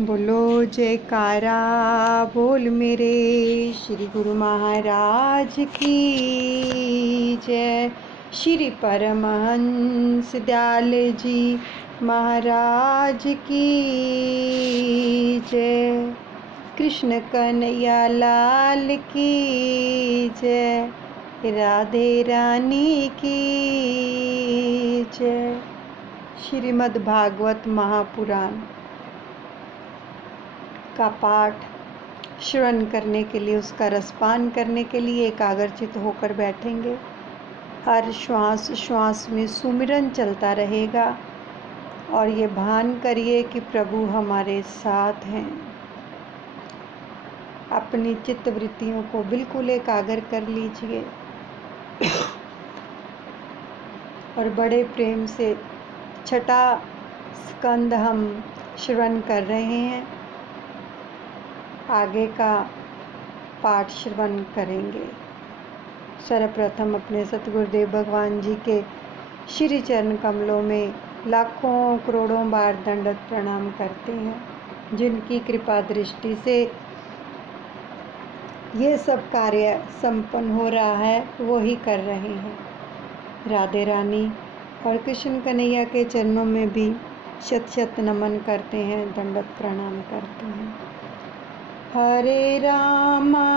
बोलो जयकारा बोल मेरे श्री गुरु महाराज की जय। श्री परमहंस दयाल जी महाराज की जय। कृष्ण कन्हैया लाल की जय। राधे रानी की जय। श्रीमद् भागवत महापुराण का पाठ श्रवण करने के लिए, उसका रसपान करने के लिए एकाग्रचित होकर बैठेंगे। हर श्वास श्वास में सुमिरन चलता रहेगा और ये भान करिए कि प्रभु हमारे साथ हैं। अपनी चित्त वृत्तियों को बिल्कुल एकाग्र कर लीजिए और बड़े प्रेम से छठा स्कंद हम श्रवण कर रहे हैं। आगे का पाठ श्रवण करेंगे। सर्वप्रथम अपने सतगुरुदेव भगवान जी के श्री चरण कमलों में लाखों करोड़ों बार दंडवत प्रणाम करते हैं, जिनकी कृपा दृष्टि से ये सब कार्य संपन्न हो रहा है, वो ही कर रहे हैं। राधे रानी और कृष्ण कन्हैया के चरणों में भी शत शत नमन करते हैं, दंडवत प्रणाम करते हैं। हरे रामा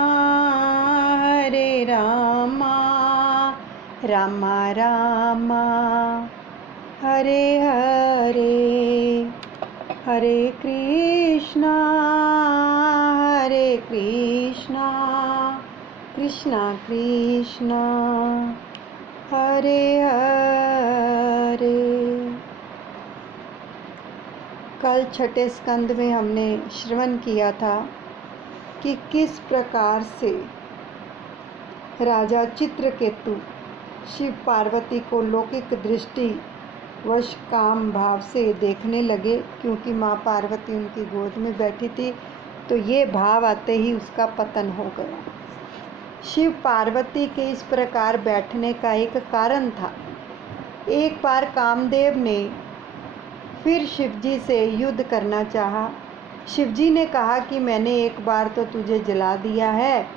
रामा रामा हरे हरे, हरे कृष्णा कृष्णा कृष्णा हरे हरे। कल छठे स्कंद में हमने श्रवण किया था कि किस प्रकार से राजा चित्रकेतु शिव पार्वती को लौकिक दृष्टि वश काम भाव से देखने लगे, क्योंकि माँ पार्वती उनकी गोद में बैठी थी, तो ये भाव आते ही उसका पतन हो गया। शिव पार्वती के इस प्रकार बैठने का एक कारण था। एक बार कामदेव ने फिर शिवजी से युद्ध करना चाहा। शिवजी ने कहा कि मैंने एक बार तो तुझे जला दिया है।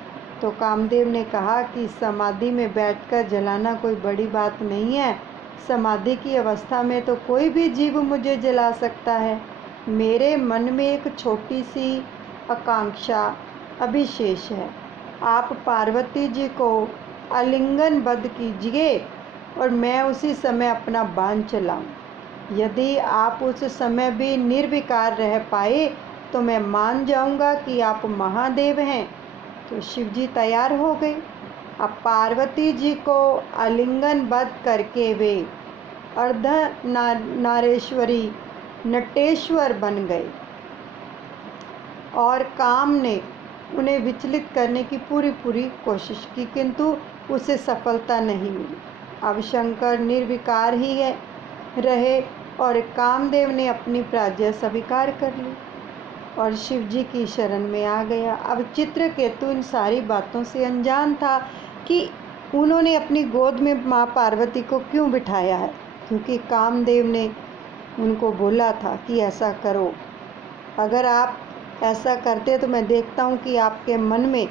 तो कामदेव ने कहा कि समाधि में बैठकर जलाना कोई बड़ी बात नहीं है। समाधि की अवस्था में तो कोई भी जीव मुझे जला सकता है। मेरे मन में एक छोटी सी आकांक्षा अभिशेष है। आप पार्वती जी को आलिंगनबद्ध कीजिए और मैं उसी समय अपना बाण चलाऊं। यदि आप उस समय भी निर्विकार रह पाए तो मैं मान जाऊंगा कि आप महादेव हैं। तो शिवजी तैयार हो गए। अब पार्वती जी को आलिंगनबद्ध करके वे अर्धनारेश्वरी नटेश्वर बन गए और काम ने उन्हें विचलित करने की पूरी कोशिश की, किंतु उसे सफलता नहीं मिली। अब शंकर निर्विकार ही रहे और कामदेव ने अपनी पराजय स्वीकार कर ली और शिवजी की शरण में आ गया। अब चित्रकेतु इन सारी बातों से अनजान था कि उन्होंने अपनी गोद में माँ पार्वती को क्यों बिठाया है, क्योंकि कामदेव ने उनको बोला था कि ऐसा करो। अगर आप ऐसा करते तो मैं देखता हूँ कि आपके मन में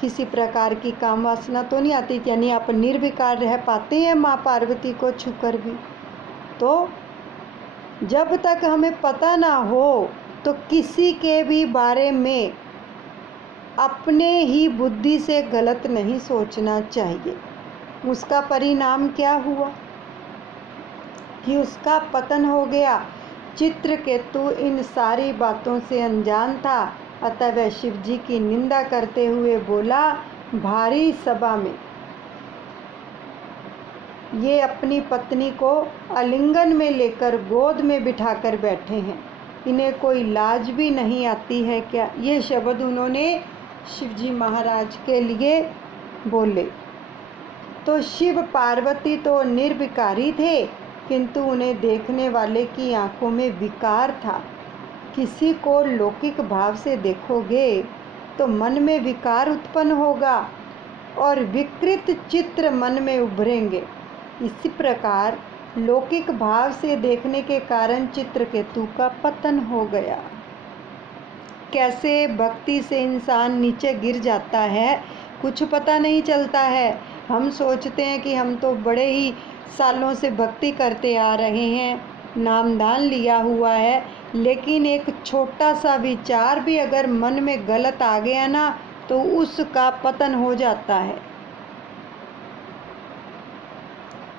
किसी प्रकार की काम वासना तो नहीं आती, यानी आप निर्विकार रह पाते हैं माँ पार्वती को छूकर भी। तो जब तक हमें पता ना हो तो किसी के भी बारे में अपने ही बुद्धि से गलत नहीं सोचना चाहिए। उसका परिणाम क्या हुआ कि उसका पतन हो गया। चित्रकेतु इन सारी बातों से अनजान था, अतः वह शिवजी की निंदा करते हुए बोला, भारी सभा में ये अपनी पत्नी को आलिंगन में लेकर गोद में बिठाकर बैठे हैं, इन्हें कोई लाज भी नहीं आती है क्या। ये शब्द उन्होंने शिवजी महाराज के लिए बोले। तो शिव पार्वती तो निर्विकारी थे, किंतु उन्हें देखने वाले की आंखों में विकार था। किसी को लौकिक भाव से देखोगे तो मन में विकार उत्पन्न होगा और विकृत चित्र मन में उभरेंगे। इसी प्रकार लौकिक भाव से देखने के कारण चित्रकेतु का पतन हो गया। कैसे भक्ति से इंसान नीचे गिर जाता है, कुछ पता नहीं चलता है। हम सोचते हैं कि हम तो बड़े ही सालों से भक्ति करते आ रहे हैं, नामदान लिया हुआ है, लेकिन एक छोटा सा विचार भी अगर मन में गलत आ गया ना तो उसका पतन हो जाता है।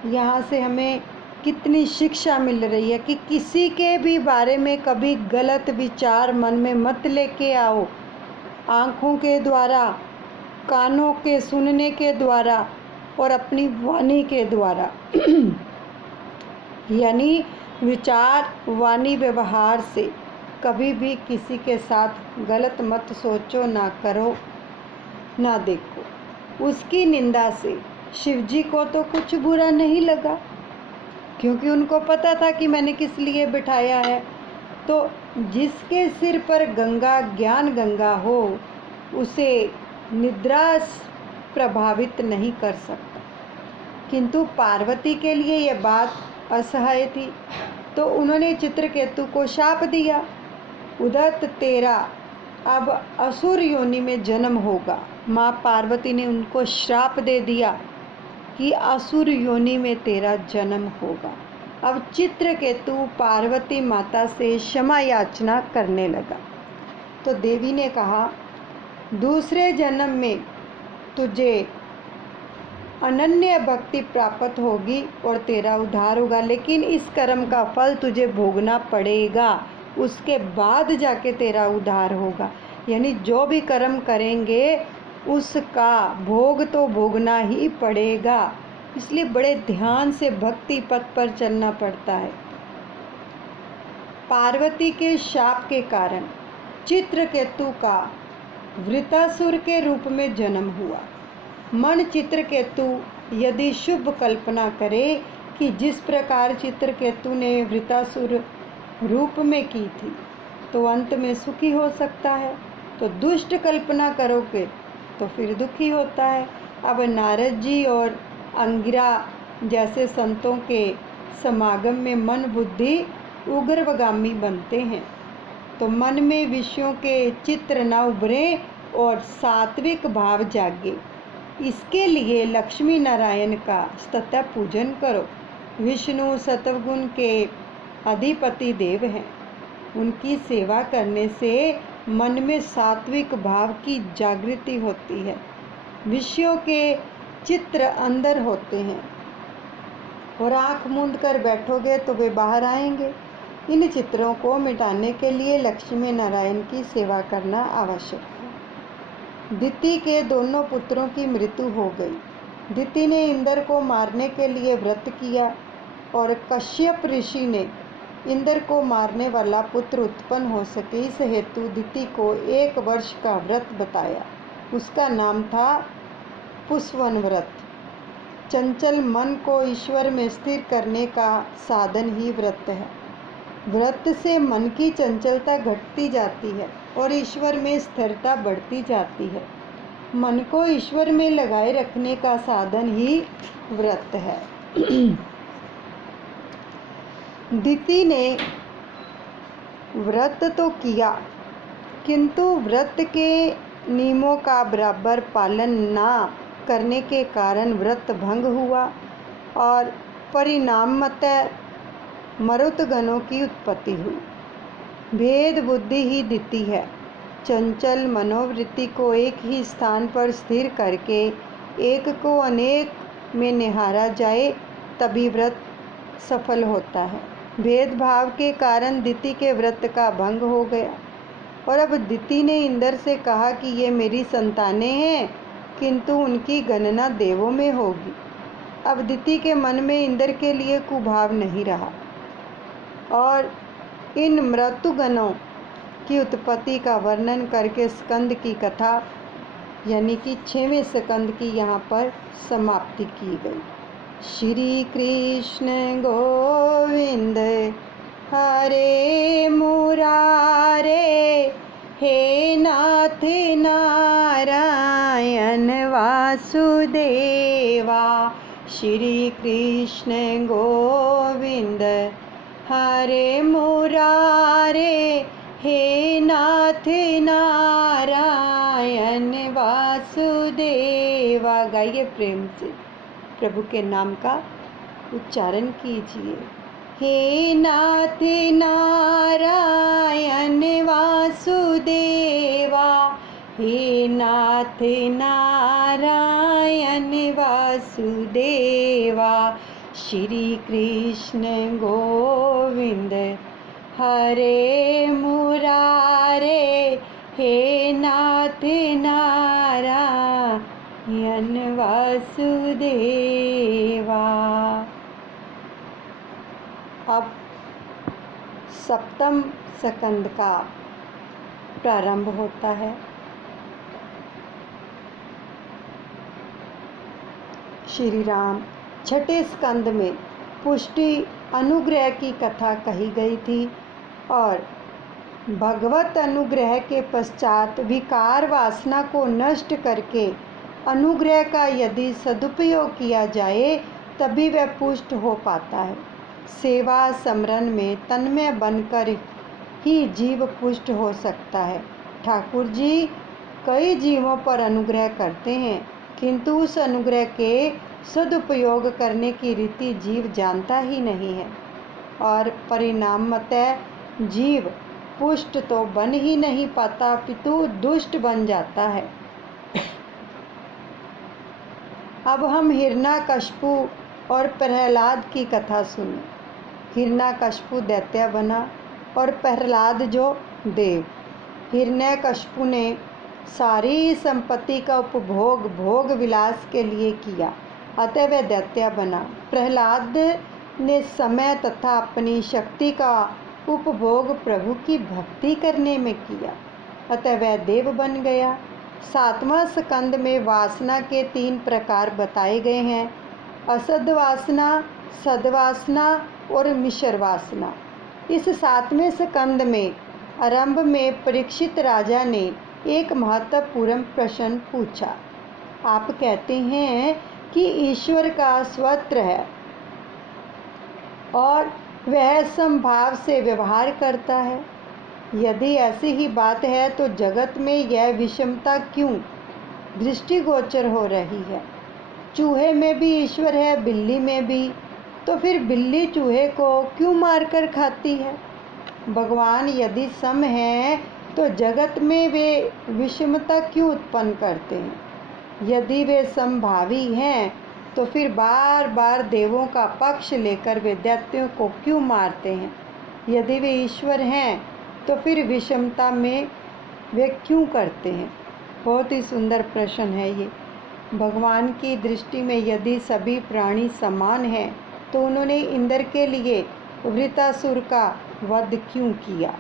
यहाँ से हमें कितनी शिक्षा मिल रही है कि किसी के भी बारे में कभी गलत विचार मन में मत लेके आओ। आँखों के द्वारा, कानों के सुनने के द्वारा और अपनी वाणी के द्वारा यानी विचार, वाणी, व्यवहार से कभी भी किसी के साथ गलत मत सोचो, ना करो, ना देखो। उसकी निंदा से शिव जी को तो कुछ बुरा नहीं लगा, क्योंकि उनको पता था कि मैंने किस लिए बिठाया है। तो जिसके सिर पर गंगा, ज्ञान गंगा हो, उसे निद्रा प्रभावित नहीं कर सकता। किंतु पार्वती के लिए यह बात असह्य थी, तो उन्होंने चित्रकेतु को शाप दिया, उदत्त तेरा अब असुर योनि में जन्म होगा। माँ पार्वती ने उनको श्राप दे दिया कि असुर योनि में तेरा जन्म होगा। अब चित्रकेतु पार्वती माता से क्षमा याचना करने लगा। तो देवी ने कहा, दूसरे जन्म में तुझे अनन्य भक्ति प्राप्त होगी और तेरा उद्धार होगा, लेकिन इस कर्म का फल तुझे भोगना पड़ेगा, उसके बाद जाके तेरा उद्धार होगा। यानी जो भी कर्म करेंगे उसका भोग तो भोगना ही पड़ेगा। इसलिए बड़े ध्यान से भक्ति पथ पर चलना पड़ता है। पार्वती के शाप के कारण चित्रकेतु का वृतासुर के रूप में जन्म हुआ। मन चित्रकेतु यदि शुभ कल्पना करे कि जिस प्रकार चित्रकेतु ने वृतासुर रूप में की थी, तो अंत में सुखी हो सकता है। तो दुष्ट कल्पना करोगे तो फिर दुखी होता है। अब नारद जी और अंगिरा जैसे संतों के समागम में मन बुद्धि उग्रगामी बनते हैं, तो मन में विषयों के चित्र न उभरे और सात्विक भाव जागे। इसके लिए लक्ष्मी नारायण का सतत पूजन करो। विष्णु सत्वगुण के अधिपति देव हैं, उनकी सेवा करने से मन में सात्विक भाव की जागृति होती है। विषयों के चित्र अंदर होते हैं और आँख मूंद कर बैठोगे तो वे बाहर आएंगे। इन चित्रों को मिटाने के लिए लक्ष्मी नारायण की सेवा करना आवश्यक है। दिति के दोनों पुत्रों की मृत्यु हो गई। दिति ने इंद्र को मारने के लिए व्रत किया और कश्यप ऋषि ने इंद्र को मारने वाला पुत्र उत्पन्न हो सके, इस हेतु दिति को 1 वर्ष का व्रत बताया। उसका नाम था पुष्पवन व्रत। चंचल मन को ईश्वर में स्थिर करने का साधन ही व्रत है। व्रत से मन की चंचलता घटती जाती है और ईश्वर में स्थिरता बढ़ती जाती है। मन को ईश्वर में लगाए रखने का साधन ही व्रत है। दिति ने व्रत तो किया, किंतु व्रत के नियमों का बराबर पालन ना करने के कारण व्रत भंग हुआ और परिणामतः मरुतगणों की उत्पत्ति हुई। भेद बुद्धि ही दिति है। चंचल मनोवृत्ति को एक ही स्थान पर स्थिर करके एक को अनेक में निहारा जाए, तभी व्रत सफल होता है। भेदभाव के कारण दिति के व्रत का भंग हो गया और अब दिति ने इंद्र से कहा कि ये मेरी संतानें हैं, किंतु उनकी गणना देवों में होगी। अब दिति के मन में इंद्र के लिए कुभाव नहीं रहा और इन मृत्युगणों की उत्पत्ति का वर्णन करके स्कंद की कथा यानी कि 6वें स्कंद की यहाँ पर समाप्ति की गई। श्री कृष्ण गोविंद हरे मुरारे, हे नाथ नारायण वासुदेवा। श्री कृष्ण गोविंद हरे मुरारे, हे नाथ नाथ नारायण वासुदेवा। गाइए प्रेम से, प्रभु के नाम का उच्चारण कीजिए। हे नाथ नारायण वासुदेवा, हे नाथ नारायण वासुदेवा। श्री कृष्ण गोविंद हरे मुरारे, हे नाथ नारायण वासुदेवा। अब सप्तम स्कंद का प्रारंभ होता है। श्री राम छठे स्कंद में पुष्टि अनुग्रह की कथा कही गई थी और भगवत अनुग्रह के पश्चात विकार वासना को नष्ट करके अनुग्रह का यदि सदुपयोग किया जाए तभी वह पुष्ट हो पाता है। सेवा समरण में तन्मय बनकर ही जीव पुष्ट हो सकता है। ठाकुर जी कई जीवों पर अनुग्रह करते हैं, किंतु उस अनुग्रह के सदुपयोग करने की रीति जीव जानता ही नहीं है और परिणामतः जीव पुष्ट तो बन ही नहीं पाता, पितु दुष्ट बन जाता है। अब हम हिरण्यकशिपु और प्रहलाद की कथा सुने। हिरण्यकशिपु दैत्य बना और प्रहलाद जो देव। हिरण्यकशिपु ने सारी संपत्ति का उपभोग भोग विलास के लिए किया, अतः वह दैत्य बना। प्रहलाद ने समय तथा अपनी शक्ति का उपभोग प्रभु की भक्ति करने में किया, अतः वह देव बन गया। सातवां स्कंद में वासना के 3 प्रकार बताए गए हैं: असद वासना, सद्वासना और मिश्र वासना। इस 7वें स्कंद में आरंभ में परीक्षित राजा ने एक महत्वपूर्ण प्रश्न पूछा। आप कहते हैं कि ईश्वर का स्वत्र है और वह समभाव से व्यवहार करता है। यदि ऐसी ही बात है तो जगत में यह विषमता क्यों दृष्टिगोचर हो रही है? चूहे में भी ईश्वर है, बिल्ली में भी, तो फिर बिल्ली चूहे को क्यों मारकर खाती है? भगवान यदि सम हैं तो जगत में वे विषमता क्यों उत्पन्न करते हैं? यदि वे समभावी हैं तो फिर बार बार देवों का पक्ष लेकर वे दैत्यों को क्यों मारते हैं? यदि वे ईश्वर हैं तो फिर विषमता में वे क्यों करते हैं? बहुत ही सुंदर प्रश्न है ये। भगवान की दृष्टि में यदि सभी प्राणी समान हैं तो उन्होंने इंद्र के लिए वृत्रासुर का वध क्यों किया?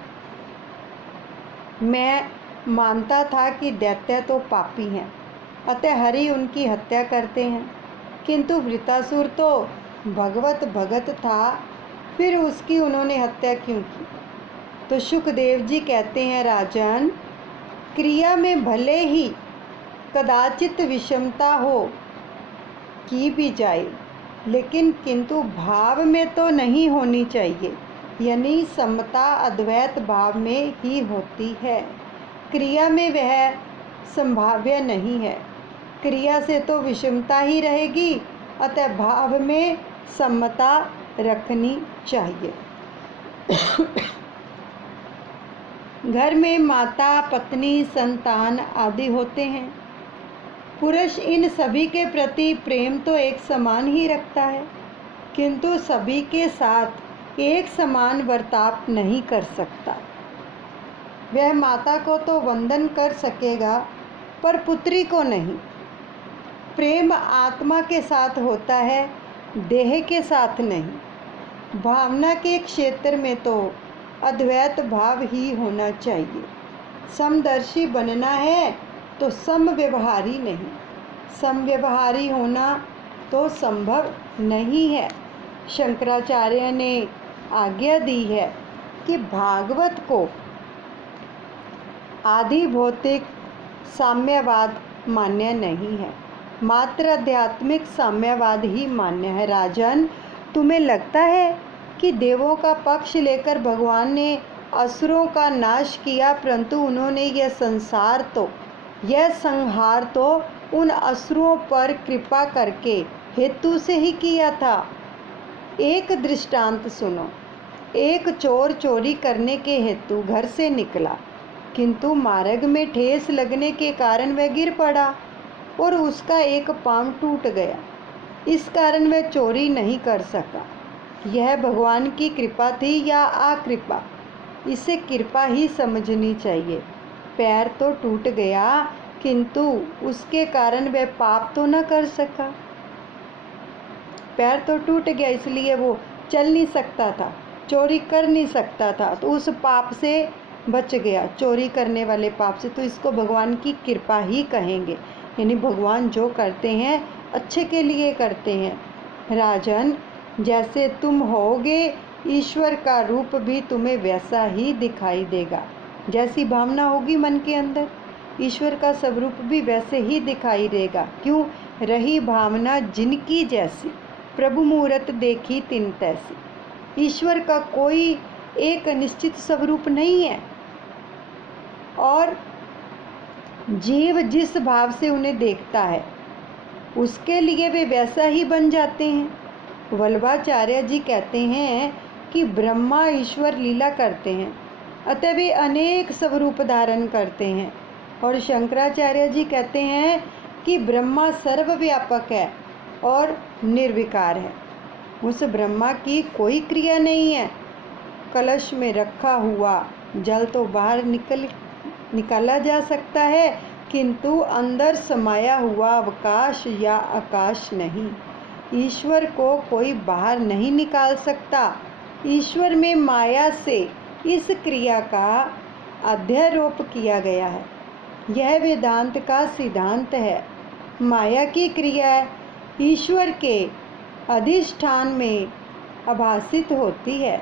मैं मानता था कि दैत्य तो पापी हैं, अतः हरि उनकी हत्या करते हैं, किंतु वृत्रासुर तो भगवत भगत था, फिर उसकी उन्होंने हत्या क्यों की? तो सुखदेव जी कहते हैं, राजन, क्रिया में भले ही कदाचित विषमता हो की भी जाए, लेकिन किंतु भाव में तो नहीं होनी चाहिए, यानी समता अद्वैत भाव में ही होती है। क्रिया में वह संभाव्य नहीं है। क्रिया से तो विषमता ही रहेगी, अतः भाव में समता रखनी चाहिए। घर में माता, पत्नी, संतान आदि होते हैं। पुरुष इन सभी के प्रति प्रेम तो एक समान ही रखता है, किंतु सभी के साथ एक समान बर्ताव नहीं कर सकता। वह माता को तो वंदन कर सकेगा पर पुत्री को नहीं। प्रेम आत्मा के साथ होता है, देह के साथ नहीं। भावना के क्षेत्र में तो अद्वैत भाव ही होना चाहिए। समदर्शी बनना है तो समव्यवहारी नहीं। समव्यवहारी होना तो संभव नहीं है। शंकराचार्य ने आज्ञा दी है कि भागवत को आदि भौतिक साम्यवाद मान्य नहीं है, मात्र आध्यात्मिक साम्यवाद ही मान्य है। राजन, तुम्हें लगता है कि देवों का पक्ष लेकर भगवान ने असुरों का नाश किया, परंतु उन्होंने यह संहार तो उन असुरों पर कृपा करके हेतु से ही किया था। एक दृष्टांत सुनो। एक चोर चोरी करने के हेतु घर से निकला, किंतु मार्ग में ठेस लगने के कारण वह गिर पड़ा और उसका एक पांव टूट गया। इस कारण वह चोरी नहीं कर सका। यह भगवान की कृपा थी या आकृपा, इसे कृपा ही समझनी चाहिए। पैर तो टूट गया, किंतु उसके कारण वह पाप तो न कर सका। पैर तो टूट गया, इसलिए वो चल नहीं सकता था, चोरी कर नहीं सकता था, तो उस पाप से बच गया, चोरी करने वाले पाप से। तो इसको भगवान की कृपा ही कहेंगे। यानी भगवान जो करते हैं अच्छे के लिए करते हैं। राजन, जैसे तुम होगे, ईश्वर का रूप भी तुम्हें वैसा ही दिखाई देगा। जैसी भावना होगी मन के अंदर, ईश्वर का स्वरूप भी वैसे ही दिखाई देगा। क्यों? रही भावना जिनकी जैसी, प्रभु मूरत देखी तिन तैसी। ईश्वर का कोई एक निश्चित स्वरूप नहीं है, और जीव जिस भाव से उन्हें देखता है उसके लिए वे वैसा ही बन जाते हैं। वल्लभाचार्य जी कहते हैं कि ब्रह्मा ईश्वर लीला करते हैं, अतः वे अनेक स्वरूप धारण करते हैं। और शंकराचार्य जी कहते हैं कि ब्रह्मा सर्वव्यापक है और निर्विकार है। उस ब्रह्मा की कोई क्रिया नहीं है। कलश में रखा हुआ जल तो बाहर निकाला जा सकता है, किंतु अंदर समाया हुआ अवकाश या आकाश नहीं। ईश्वर को कोई बाहर नहीं निकाल सकता। ईश्वर में माया से इस क्रिया का अध्यारोप किया गया है। यह वेदांत का सिद्धांत है। माया की क्रिया ईश्वर के अधिष्ठान में आभासित होती है।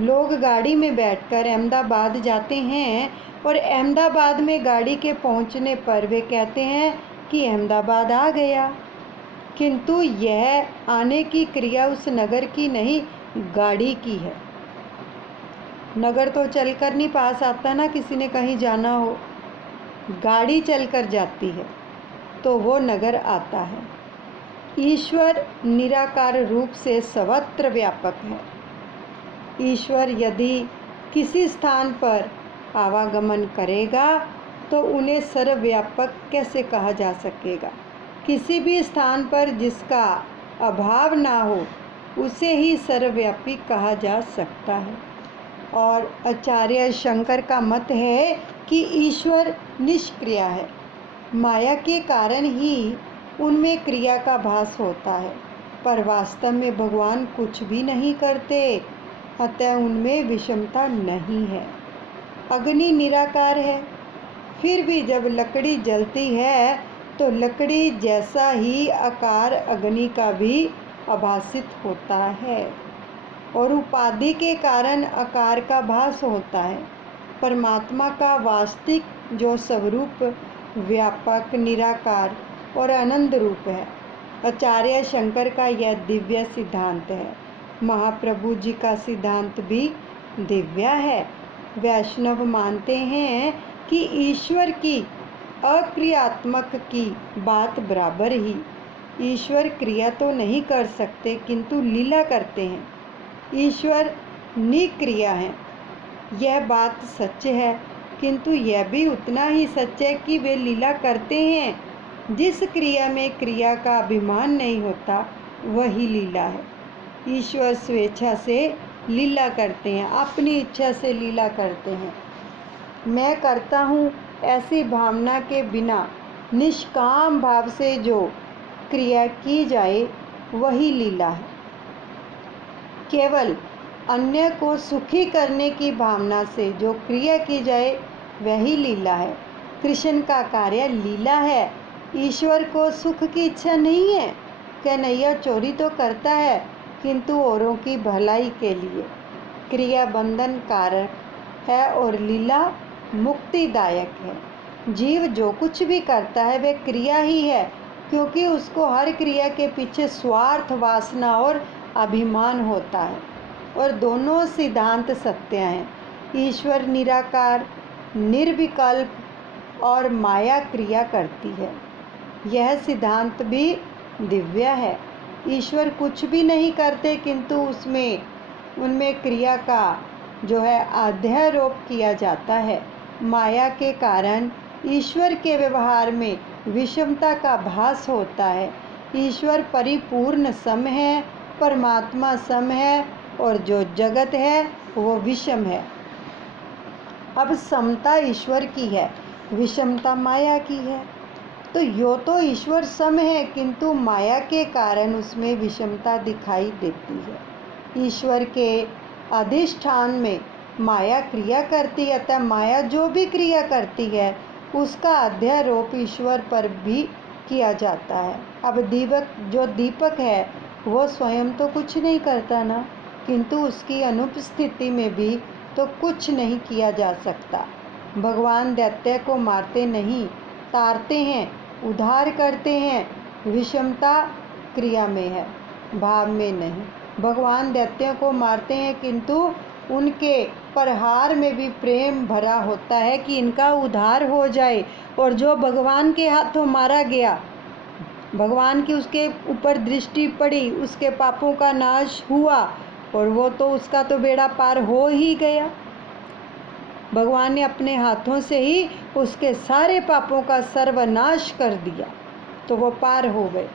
लोग गाड़ी में बैठकर अहमदाबाद जाते हैं और अहमदाबाद में गाड़ी के पहुंचने पर वे कहते हैं कि अहमदाबाद आ गया, किंतु यह आने की क्रिया उस नगर की नहीं, गाड़ी की है। नगर तो चलकर नहीं पास आता ना, किसी ने कहीं जाना हो, गाड़ी चलकर जाती है तो वो नगर आता है। ईश्वर निराकार रूप से सर्वत्र व्यापक है। ईश्वर यदि किसी स्थान पर आवागमन करेगा तो उन्हें सर्वव्यापक कैसे कहा जा सकेगा? किसी भी स्थान पर जिसका अभाव ना हो उसे ही सर्वव्यापी कहा जा सकता है। और आचार्य शंकर का मत है कि ईश्वर निष्क्रिय है। माया के कारण ही उनमें क्रिया का भास होता है, पर वास्तव में भगवान कुछ भी नहीं करते, अतः उनमें विषमता नहीं है। अग्नि निराकार है, फिर भी जब लकड़ी जलती है तो लकड़ी जैसा ही आकार अग्नि का भी आभासित होता है, और उपाधि के कारण आकार का भास होता है। परमात्मा का वास्तविक जो स्वरूप व्यापक, निराकार और आनंद रूप है। आचार्य शंकर का यह दिव्य सिद्धांत है। महाप्रभु जी का सिद्धांत भी दिव्य है। वैष्णव मानते हैं कि ईश्वर की अक्रियात्मक की बात बराबर ही। ईश्वर क्रिया तो नहीं कर सकते, किंतु लीला करते हैं। ईश्वर निक्रिया है, यह बात सच है, किंतु यह भी उतना ही सच है कि वे लीला करते हैं। जिस क्रिया में क्रिया का अभिमान नहीं होता वही लीला है। ईश्वर स्वेच्छा से लीला करते हैं, अपनी इच्छा से लीला करते हैं। मैं करता हूँ ऐसी भावना के बिना निष्काम भाव से जो क्रिया की जाए वही लीला है। केवल अन्य को सुखी करने की भावना से जो क्रिया की जाए वही लीला है। कृष्ण का कार्य लीला है। ईश्वर को सुख की इच्छा नहीं है। कन्हैया चोरी तो करता है, किंतु औरों की भलाई के लिए। क्रिया बंधन कारक है और लीला मुक्तिदायक है। जीव जो कुछ भी करता है वह क्रिया ही है, क्योंकि उसको हर क्रिया के पीछे स्वार्थ, वासना और अभिमान होता है। और दोनों सिद्धांत सत्य हैं। ईश्वर निराकार, निर्विकल्प और माया क्रिया करती है। यह सिद्धांत भी दिव्य है। ईश्वर कुछ भी नहीं करते, किंतु उनमें क्रिया का जो है अध्यारोप किया जाता है। माया के कारण ईश्वर के व्यवहार में विषमता का भास होता है। ईश्वर परिपूर्ण सम है, परमात्मा सम है और जो जगत है वो विषम है। अब समता ईश्वर की है, विषमता माया की है। तो यो तो ईश्वर सम है, किंतु माया के कारण उसमें विषमता दिखाई देती है। ईश्वर के अधिष्ठान में माया क्रिया करती है, अतः माया जो भी क्रिया करती है उसका अध्यारोप ईश्वर पर भी किया जाता है। अब दीपक है वो स्वयं तो कुछ नहीं करता ना, किंतु उसकी अनुपस्थिति में भी तो कुछ नहीं किया जा सकता। भगवान दैत्य को मारते नहीं, तारते हैं, उद्धार करते हैं। विषमता क्रिया में है, भाव में नहीं। भगवान दैत्यों को मारते हैं, किंतु उनके प्रहार में भी प्रेम भरा होता है कि इनका उद्धार हो जाए। और जो भगवान के हाथों मारा गया, भगवान की उसके ऊपर दृष्टि पड़ी, उसके पापों का नाश हुआ और वो तो उसका तो बेड़ा पार हो ही गया। भगवान ने अपने हाथों से ही उसके सारे पापों का सर्वनाश कर दिया, तो वो पार हो गए।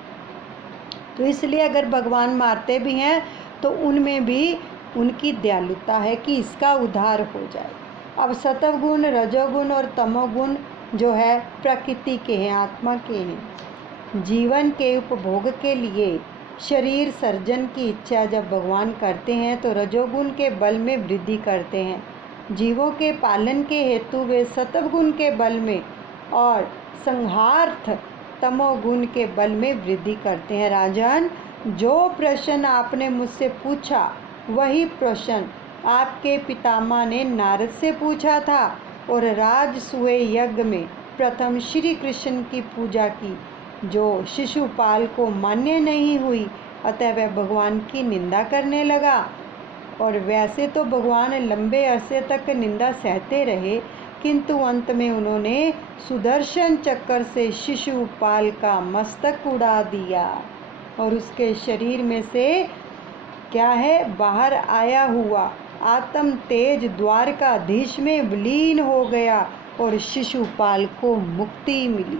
तो इसलिए अगर भगवान मारते भी हैं तो उनमें भी उनकी दयालुता है कि इसका उद्धार हो जाए। अब सत्वगुण, रजोगुण और तमोगुण जो है प्रकृति के हैं, आत्मा के हैं। जीवन के उपभोग के लिए शरीर सर्जन की इच्छा जब भगवान करते हैं तो रजोगुण के बल में वृद्धि करते हैं। जीवों के पालन के हेतु वे सत्वगुण के बल में और संहार्थ तमोगुण के बल में वृद्धि करते हैं। राजन, जो प्रश्न आपने मुझसे पूछा वही प्रश्न आपके पितामह ने नारद से पूछा था और राजसूय यज्ञ में प्रथम श्री कृष्ण की पूजा की, जो शिशुपाल को मान्य नहीं हुई, अतः वह भगवान की निंदा करने लगा। और वैसे तो भगवान लंबे अरसे तक निंदा सहते रहे, किंतु अंत में उन्होंने सुदर्शन चक्र से शिशुपाल का मस्तक उड़ा दिया और उसके शरीर में से क्या है, बाहर आया हुआ आत्म तेज द्वारकाधीश में विलीन हो गया और शिशुपाल को मुक्ति मिली।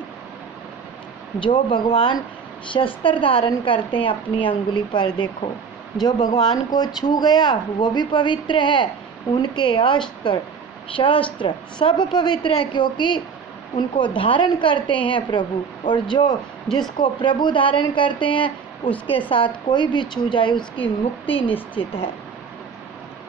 जो भगवान शस्त्र धारण करते हैं अपनी अंगुली पर, देखो जो भगवान को छू गया वो भी पवित्र है। उनके अस्त्र शस्त्र सब पवित्र हैं, क्योंकि उनको धारण करते हैं प्रभु। और जिसको प्रभु धारण करते हैं उसके साथ कोई भी छू जाए उसकी मुक्ति निश्चित है।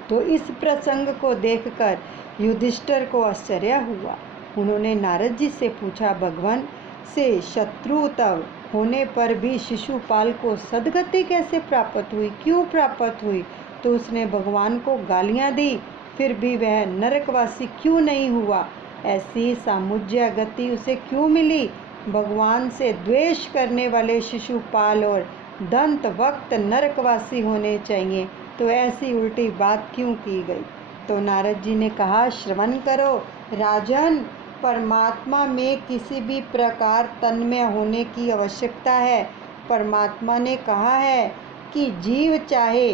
तो इस प्रसंग को देखकर युधिष्ठिर को आश्चर्य हुआ। उन्होंने नारद जी से पूछा, भगवान से शत्रु तब होने पर भी शिशुपाल को सद्गति कैसे प्राप्त हुई, क्यों प्राप्त हुई? तो उसने भगवान को गालियां दी, फिर भी वह नरकवासी क्यों नहीं हुआ? ऐसी सामुज्य गति उसे क्यों मिली? भगवान से द्वेष करने वाले शिशुपाल और दंत वक्त नरकवासी होने चाहिए, तो ऐसी उल्टी बात क्यों की गई? तो नारद जी ने कहा, श्रवण करो राजन, परमात्मा में किसी भी प्रकार तन्मय होने की आवश्यकता है। परमात्मा ने कहा है कि जीव चाहे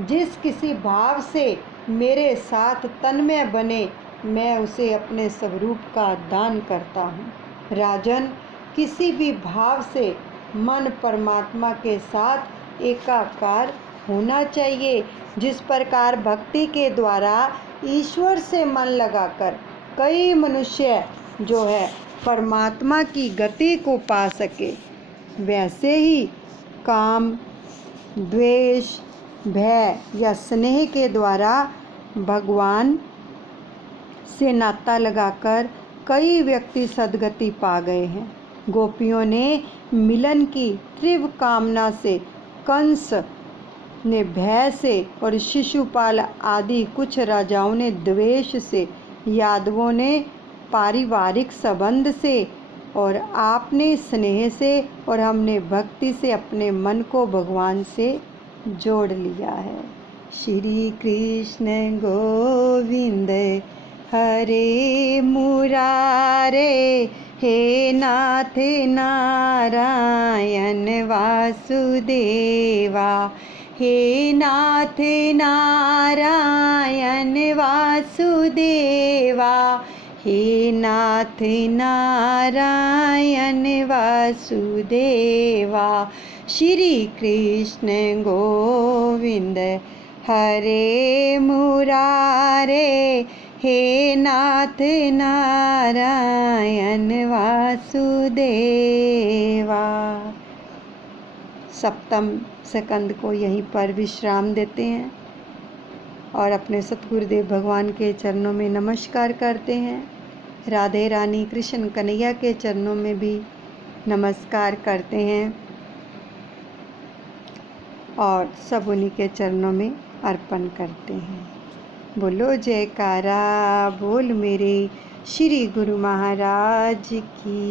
जिस किसी भाव से मेरे साथ तन्मय बने, मैं उसे अपने स्वरूप का दान करता हूँ। राजन, किसी भी भाव से मन परमात्मा के साथ एकाकार होना चाहिए। जिस प्रकार भक्ति के द्वारा ईश्वर से मन लगाकर कई मनुष्य जो है परमात्मा की गति को पा सके, वैसे ही काम, द्वेष, भय या स्नेह के द्वारा भगवान से नाता लगाकर कई व्यक्ति सद्गति पा गए हैं। गोपियों ने मिलन की तीव्र कामना से, कंस ने भय से और शिशुपाल आदि कुछ राजाओं ने द्वेष से, यादवों ने पारिवारिक संबंध से और आपने स्नेह से और हमने भक्ति से अपने मन को भगवान से जोड़ लिया है। श्री कृष्ण गोविंद हरे मुरारे, हे नाथ नारायण वासुदेवा, हे नाथ नारायण वासुदेवा, हे नाथ नारायण वासुदेवा। श्री कृष्ण गोविंद हरे मुरारे, हे नाथ नारायण वासुदेवा। सप्तम स्कंद को यहीं पर विश्राम देते हैं और अपने सतगुरुदेव भगवान के चरणों में नमस्कार करते हैं। राधे रानी कृष्ण कन्हैया के चरणों में भी नमस्कार करते हैं और सब उन्हीं के चरणों में अर्पण करते हैं। बोलो जयकारा बोल मेरे श्री गुरु महाराज की।